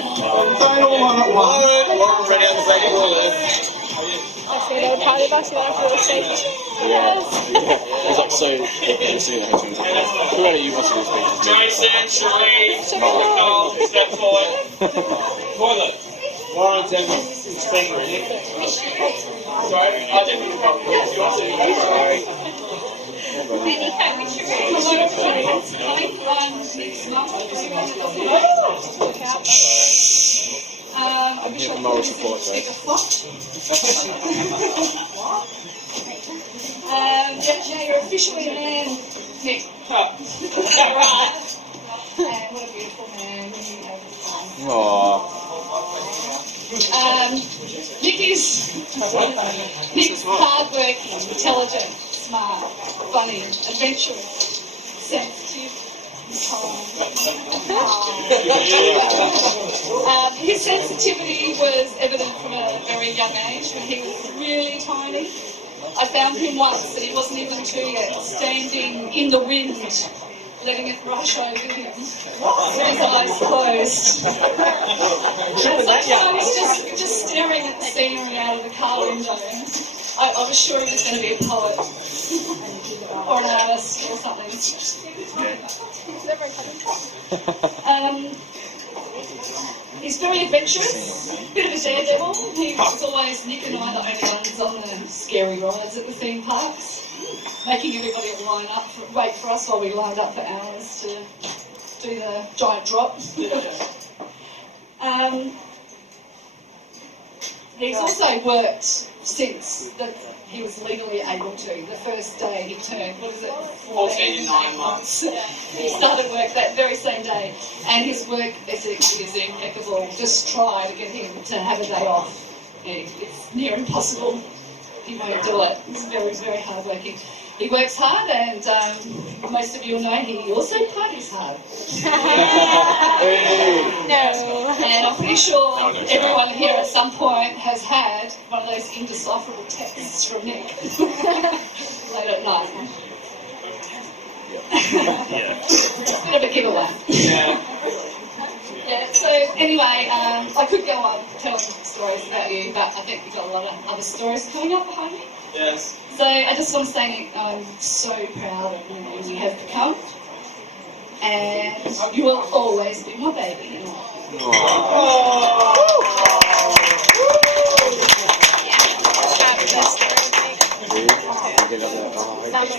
Don't all one at once. Ready on the break wall there. Actually, they were part of us after the speech. Yeah. It's like so interesting. Whoever you want to do speeches. Jason, Sheree, Carl, step forward. Toilet. Warren's speaking really. Sorry, I didn't probably you want to go. Sorry. I'm here for moral support, right? Yeah, you're officially a man, Nic. Right. And what a beautiful man you have. Aww. Nic's hard-working, intelligent, smart, funny, adventurous, sensitive, his sensitivity was evident from a very young age. When he was really tiny, I found him once, and he wasn't even 2 yet, standing in the wind, letting it rush over him, with his eyes closed. And sometimes just staring at the scenery out of the car window. I was sure he was going to be a poet or an artist or something. He's very adventurous, bit of a daredevil. He was always, Nic and I, the only ones on the scary rides at the theme parks, making everybody wait for us while we lined up for hours to do the giant drop. He's also worked since he was legally able to. The first day he turned, 14 and 9 months. He started work that very same day, and his work ethic is impeccable. Just try to get him to have a day off. It's near impossible. He won't do it. He's very, very hardworking. He works hard, and most of you will know he also parties hard. No. And I'm pretty sure everyone here at some point has had one of those indecipherable texts from Nic late at night. Bit of a giveaway. Yeah, so anyway, I could go on telling stories about you, but I think we've got a lot of other stories coming up behind me. Yes. So I just want to say, Nic, I'm so proud of who you have become, and you will always be my baby.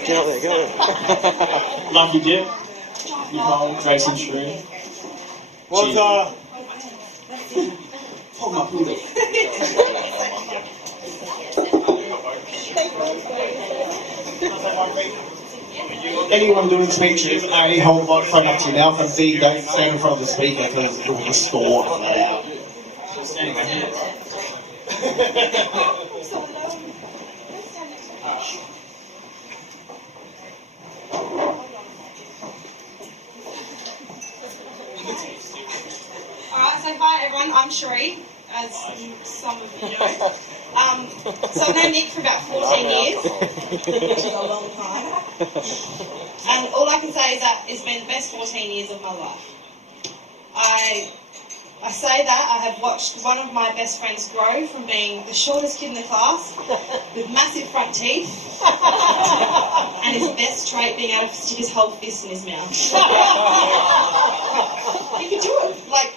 Get up there, go. Lucky Dip. Nicole, Jason, Sheree. What's hold my food. Anyone doing speeches, A, hold the microphone up to your mouth, and B, don't stand in front of the speaker because it will distort. Alright, so hi everyone, I'm Sheree, as some of you know. So I've known Nic for about 14 years, which is a long time. And all I can say is that it's been the best 14 years of my life. I say that I have watched one of my best friends grow from being the shortest kid in the class with massive front teeth and his best trait being able to stick his whole fist in his mouth. He can do it. Like,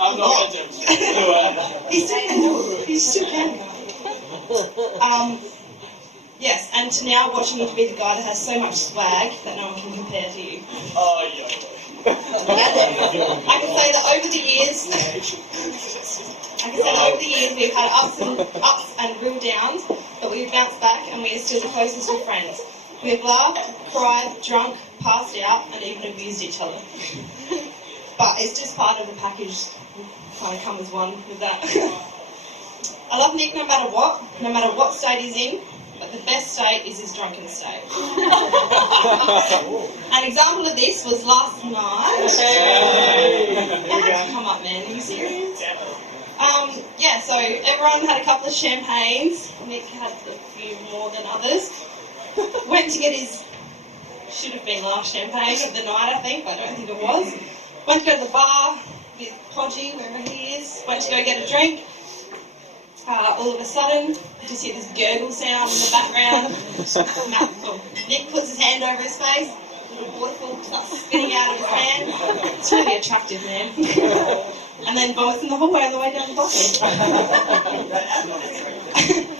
I'm not going to do it. he still can do it. He still can. Yes, and to now watching you to be the guy that has so much swag that no one can compare to you. Oh, yeah. I can say that over the years, we've had ups and real downs, but we've bounced back and we are still the closest of friends. We have laughed, cried, drunk, passed out, and even abused each other. But it's just part of the package. We kind of come as one with that. I love Nic no matter what state he's in. But the best state is his drunken state. An example of this was last night. That has to come up, man. Are you serious? Yeah, so everyone had a couple of champagnes. Nic had a few more than others. Went to get his, should have been last champagne of the night, I think, but I don't think it was. Went to go to the bar, with Podgy, wherever he is, went to go get a drink. All of a sudden, you just hear this gurgle sound in the background. Nick puts his hand over his face, a little waterfall starts spitting out of his hand. It's really attractive, man. And then vomits in the hallway on the way down the balcony.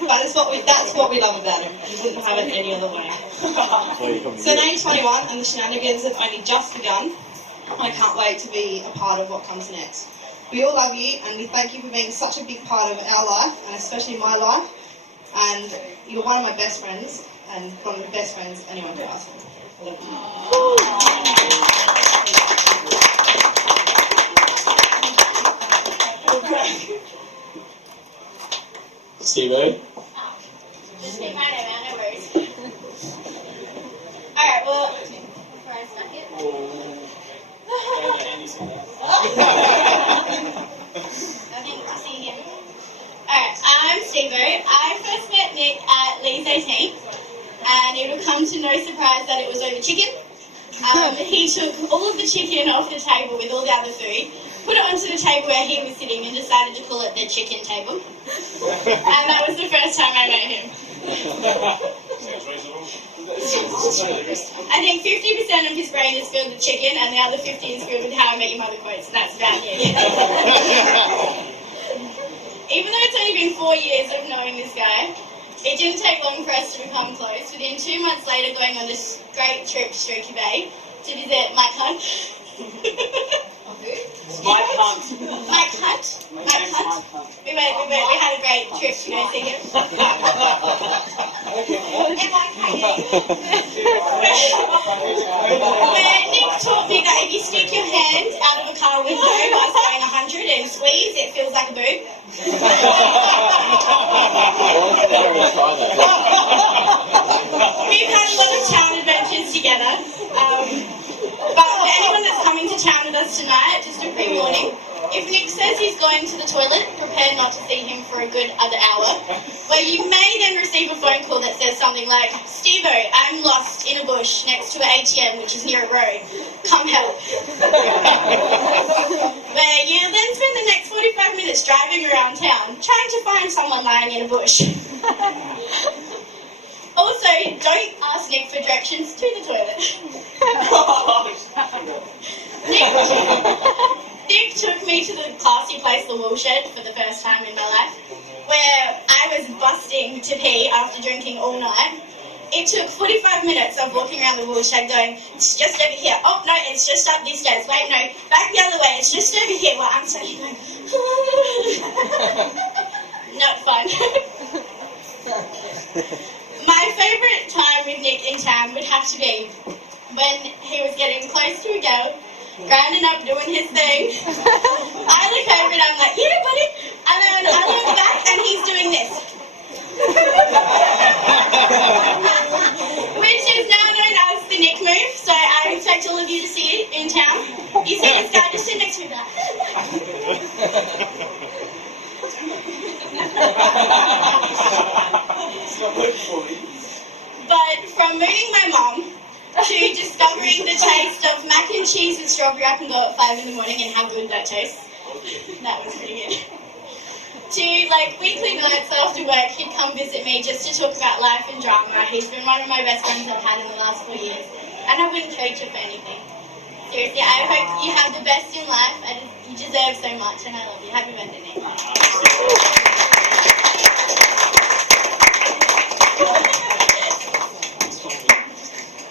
But that's what we love about him. You wouldn't have it any other way. So now you're 21 and the shenanigans have only just begun. I can't wait to be a part of what comes next. We all love you and we thank you for being such a big part of our life and especially my life. And you're one of my best friends and one of the best friends anyone could ask for. I love you. Steve-O? Just say my name out, no worries. Alright, well, before I suck it. I think to see him. Alright, I'm Steve-O. I first met Nick at Lee's 18, and it will come to no surprise that it was over chicken. He took all of the chicken off the table with all the other food, put it onto the table where he was sitting and decided to call it the chicken table. And that was the first time I met him. I think 50% of his brain is filled with chicken and the other 50% is filled with How I Met Your Mother quotes, and that's about it. Even though it's only been 4 years of knowing this guy, it didn't take long for us to become close. Within 2 months later, going on this great trip to Streaky Bay to visit Mike Hunt. Mike Hunt. Mike Hunt? Mike Hunt? We had a great trip to go see him. And Mike Hunt. Where Nick taught me that if you stick your hand out of a car window while going 100 and squeeze, it feels like a boob. We've had a lot of town adventures together. But for anyone that's coming to town with us tonight, just a pre-warning, if Nick says he's going to the toilet, prepare not to see him for a good other hour, where you may then receive a phone call that says something like, Steve-O, I'm lost in a bush next to an ATM, which is near a road. Come help. Where you then spend the next 45 minutes driving around town, trying to find someone lying in a bush. Also, don't ask Nick for directions to the toilet. Nick took me to the classy place, the Woolshed, for the first time in my life, where I was busting to pee after drinking all night. It took 45 minutes of walking around the Woolshed going, it's just over here. Oh, no, it's just up these stairs. Wait, no, back the other way. It's just over here. Well, I'm sitting going, not fun. My favourite time with Nick in town would have to be when he was getting close to a girl, grinding up, doing his thing. I look over and I'm like, yeah, buddy. And then I look back and he's doing this. Which is now known as the Nick move, so I expect all of you to see it in town. You see this guy, just sit next to me, guy. But from mooning my mom to discovering the taste of mac and cheese with strawberry up and go at 5 in the morning and how good that tastes, that was pretty good. To weekly nights after work, he'd come visit me just to talk about life and drama. He's been one of my best friends I've had in the last 4 years, and I wouldn't trade you for anything. Seriously, I hope you have the best in life, and you deserve so much, and I love you. Happy birthday, Nick.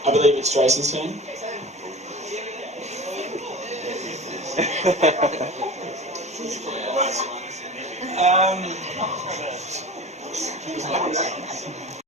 I believe it's Tracy's turn.